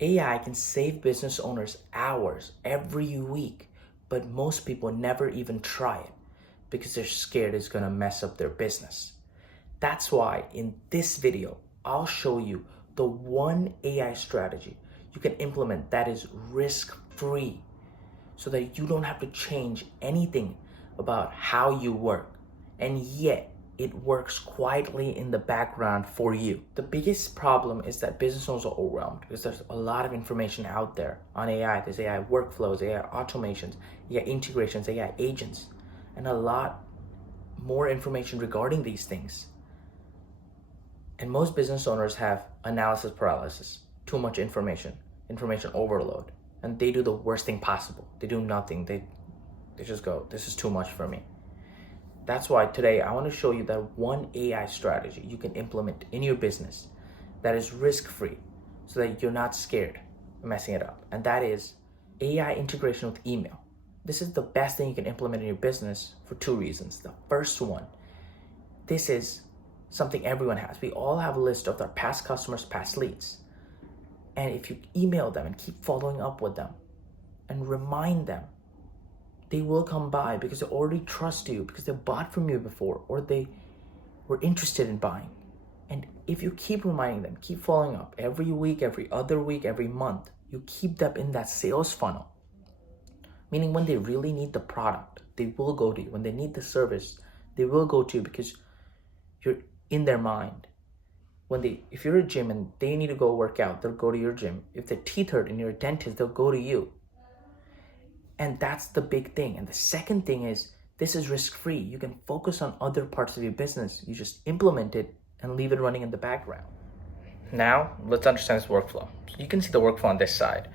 AI can save business owners hours every week, but most people never even try it because they're scared it's gonna mess up their business. That's why in this video, I'll show you the one AI strategy you can implement that is risk-free so that you don't have to change anything about how you work, and yet it works quietly in the background for you. The biggest problem is that business owners are overwhelmed because there's a lot of information out there on AI. There's AI workflows, AI automations, AI integrations, AI agents, and a lot more information regarding these things. And most business owners have analysis paralysis, too much information overload, and they do the worst thing possible. They do nothing. They just go, this is too much for me. That's why today I want to show you that one AI strategy you can implement in your business that is risk-free so that you're not scared of messing it up. And that is AI integration with email. This is the best thing you can implement in your business for two reasons. The first one, this is something everyone has. We all have a list of our past customers, past leads. And if you email them and keep following up with them and remind them, they will come by because they already trust you, because they bought from you before, or they were interested in buying. And if you keep reminding them, keep following up every week, every other week, every month, you keep them in that sales funnel. Meaning when they really need the product, they will go to you. When they need the service, they will go to you because you're in their mind. If you're a gym and they need to go work out, they'll go to your gym. If their teeth hurt and you're a dentist, they'll go to you. And that's the big thing. And the second thing is, this is risk-free. You can focus on other parts of your business. You just implement it and leave it running in the background. Now, let's understand this workflow. So you can see the workflow on this side.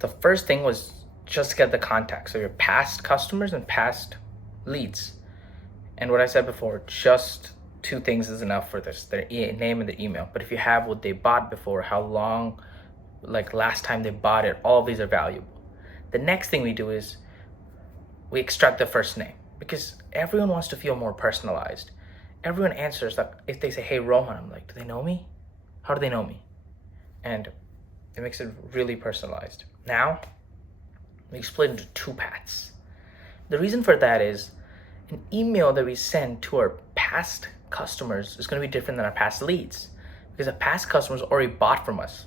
The first thing was just get the contacts of your past customers and past leads. And what I said before, just two things is enough for this, their name and their email. But if you have what they bought before, how long, like last time they bought it, all of these are valuable. The next thing we do is we extract the first name because everyone wants to feel more personalized. Everyone answers like, if they say, hey, Rohan, I'm like, do they know me? How do they know me? And it makes it really personalized. Now, we split into two paths. The reason for that is an email that we send to our past customers is going to be different than our past leads because the past customers already bought from us.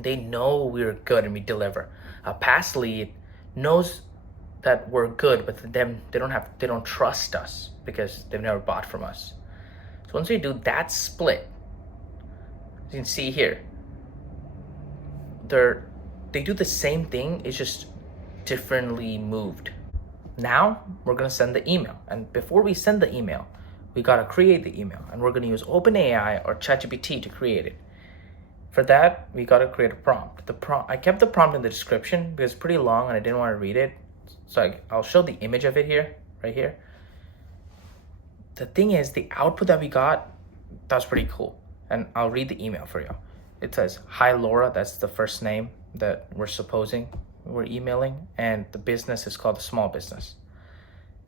They know we're good and we deliver. A past lead knows that we're good, but they don't trust us because they've never bought from us. So once we do that split, you can see here, they do the same thing, it's just differently moved. Now we're gonna send the email, and before we send the email, we gotta create the email, and we're gonna use OpenAI or ChatGPT to create it. For that, we gotta create a prompt. I kept the prompt in the description because it's pretty long and I didn't want to read it. So I'll show the image of it here, right here. The thing is, the output that we got, that was pretty cool. And I'll read the email for you. It says, hi Laura, that's the first name that we're emailing, and the business is called a small business.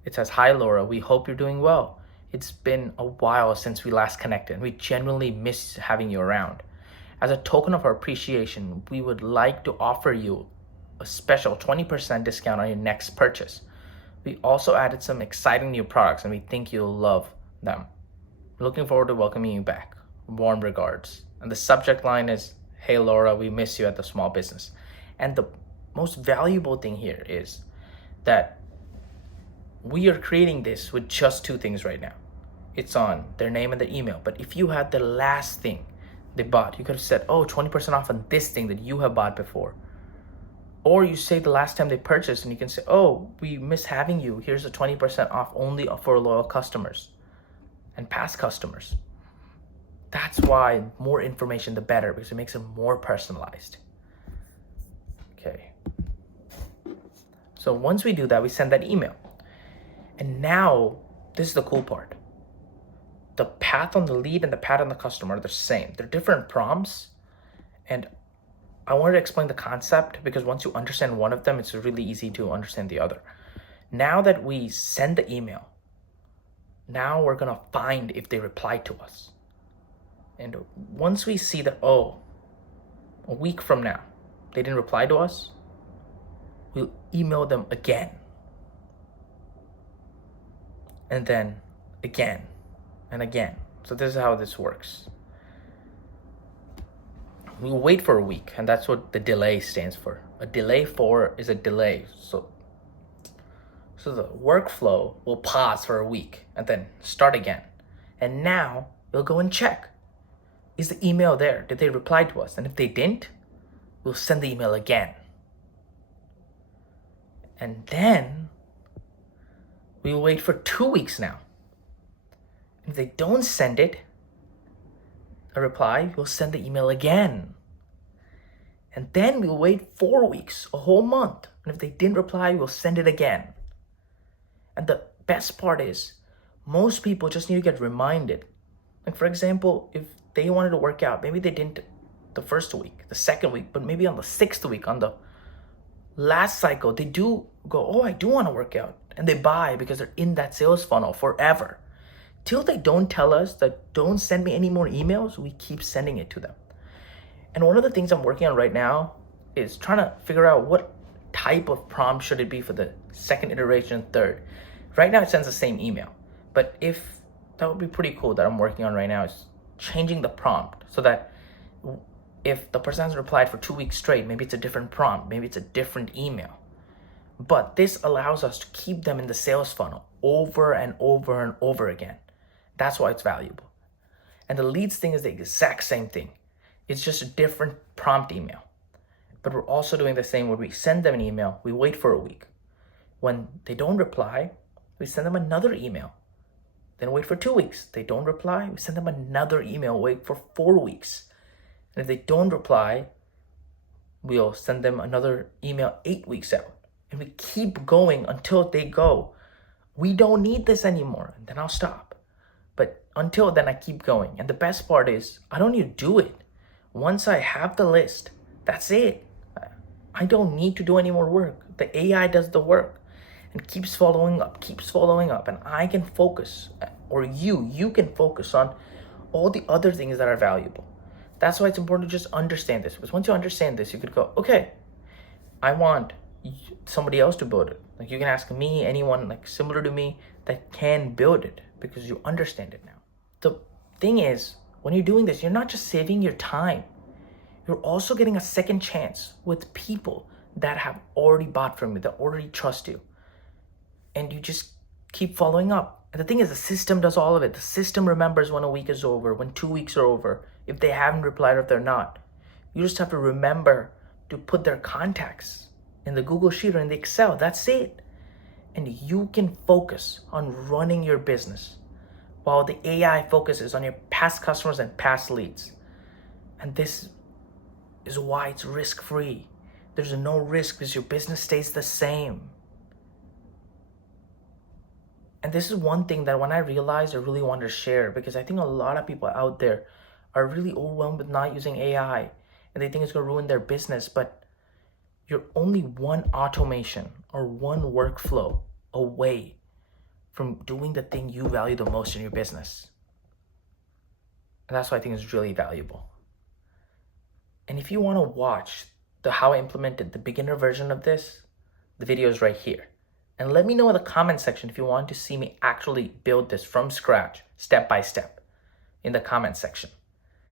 It says, hi Laura, we hope you're doing well. It's been a while since we last connected. We genuinely miss having you around. As a token of our appreciation, we would like to offer you a special 20% discount on your next purchase. We also added some exciting new products and we think you'll love them. Looking forward to welcoming you back. Warm regards. And the subject line is, hey Laura, we miss you at the small business. And the most valuable thing here is that we are creating this with just two things right now. It's on their name and their email. But if you had the last thing they bought, you could have said, oh, 20% off on this thing that you have bought before. Or you say the last time they purchased and you can say, oh, we miss having you. Here's a 20% off only for loyal customers and past customers. That's why more information, the better, because it makes it more personalized. Okay. So once we do that, we send that email. And now, this is the cool part. The path on the lead and the path on the customer are the same. They're different prompts. And I wanted to explain the concept because once you understand one of them, it's really easy to understand the other. Now that we send the email, now we're going to find if they reply to us. And once we see that, oh a week from now, they didn't reply to us, we'll email them again. And then again and again. So this is how this works. We'll wait for a week, and that's what the delay stands for. A delay for is a delay. So the workflow will pause for a week and then start again. And now we'll go and check. Is the email there? Did they reply to us? And if they didn't, we'll send the email again. And then we'll wait for 2 weeks now. If they don't send it, a reply, we'll send the email again. And then we'll wait 4 weeks, a whole month. And if they didn't reply, we'll send it again. And the best part is, most people just need to get reminded. Like, for example, if they wanted to work out, maybe they didn't the first week, the second week, but maybe on the 6th week, on the last cycle, they do go, oh, I do want to work out. And they buy because they're in that sales funnel forever. Till they don't tell us that don't send me any more emails, we keep sending it to them. And one of the things I'm working on right now is trying to figure out what type of prompt should it be for the second iteration, third. Right now it sends the same email, but if that would be pretty cool that I'm working on right now is changing the prompt so that if the person hasn't replied for 2 weeks straight, maybe it's a different prompt, maybe it's a different email. But this allows us to keep them in the sales funnel over and over and over again. That's why it's valuable. And the leads thing is the exact same thing. It's just a different prompt email. But we're also doing the same where we send them an email, we wait for a week. When they don't reply, we send them another email. Then wait for 2 weeks. They don't reply, we send them another email, wait for 4 weeks. And if they don't reply, we'll send them another email 8 weeks out. And we keep going until they go, we don't need this anymore. And then I'll stop. But until then, I keep going. And the best part is, I don't need to do it. Once I have the list, that's it. I don't need to do any more work. The AI does the work and keeps following up. And I can focus, or you can focus on all the other things that are valuable. That's why it's important to just understand this. Because once you understand this, you could go, okay, I want somebody else to build it. Like, you can ask me, anyone like similar to me that can build it, because you understand it now. The thing is, when you're doing this, you're not just saving your time. You're also getting a second chance with people that have already bought from you, that already trust you. And you just keep following up. And the thing is, the system does all of it. The system remembers when a week is over, when 2 weeks are over, if they haven't replied or if they're not. You just have to remember to put their contacts in the Google Sheet or in the Excel. That's it. And you can focus on running your business while the AI focuses on your past customers and past leads. And this is why it's risk-free. There's no risk because your business stays the same. And this is one thing that when I realized, I really wanted to share, because I think a lot of people out there are really overwhelmed with not using AI and they think it's going to ruin their business. But you're only one automation or one workflow away from doing the thing you value the most in your business. And that's why I think it's really valuable. And if you want to watch how I implemented the beginner version of this, the video is right here. And let me know in the comment section if you want to see me actually build this from scratch, step by step, in the comment section.